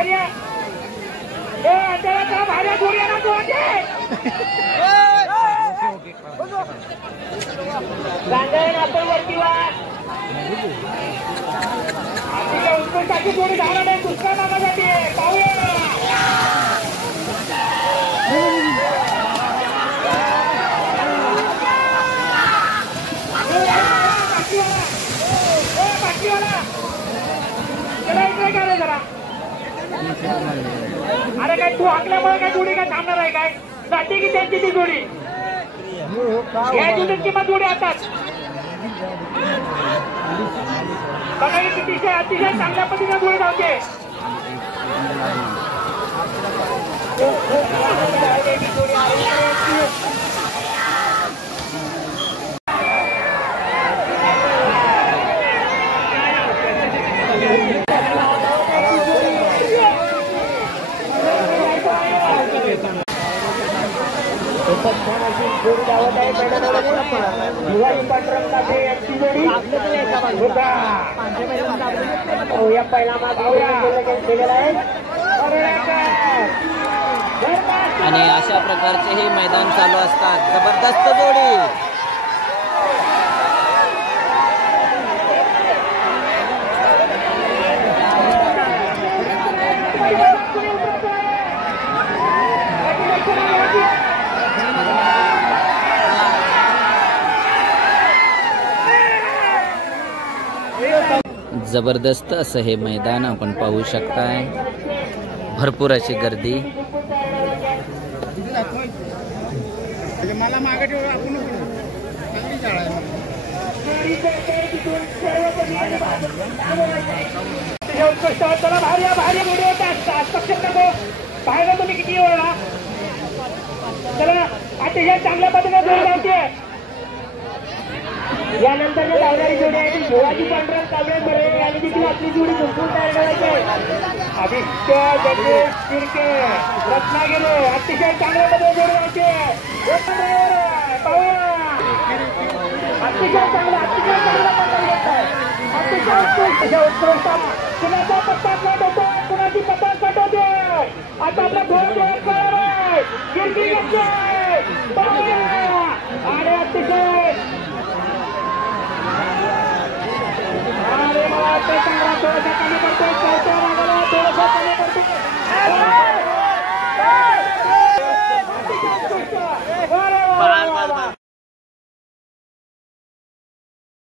भार्या त्याला भार्या जोडी ना गांधण आपण वरती वा उत्कृष्टाची जोडी धावणार आहे दुसऱ्या नामासाठी पाहूया अरे काय तू हाकल्यामुळे काय जोडी काय थांबणार आहे काय जाते की त्यांची ती जोडी या जोडीची किंमत जोडी असतात बघा किती अतिशय चांगल्या पद्धतीने जोडी धावते जोडी धावत आहे मैदानामध्ये पांढरंगाचे यांची जोडी या पहिला केलेला आहे आणि अशा प्रकारचे हे मैदान चालू असतात जबरदस्त जोडी जबरदस्त असं हे मैदान आपण पाहू शकताय भरपूर अशी गर्दी पाहिलं तुम्ही किती वेळा चला अतिशय चांगल्या पद्धतीने जोडी धावते यानंतर धावणारी जोडी आहे ती शिवाजी पांढरंग कांबळे बरे आणि तिथली आपली जोडी भरपूर तयार करायची आदित्य गणेश शिर्के रत्नागिरी अतिशय चांगल्या पद्धतीने जोडी धावते अतिशय चांगला कुणाचा पत्ता कट होतो कुणाची पत्ता कट होते आता आपला आणि अतिशय थोडासा कमी करतोय चौथ्या भागाला थोडासा कमी करतोय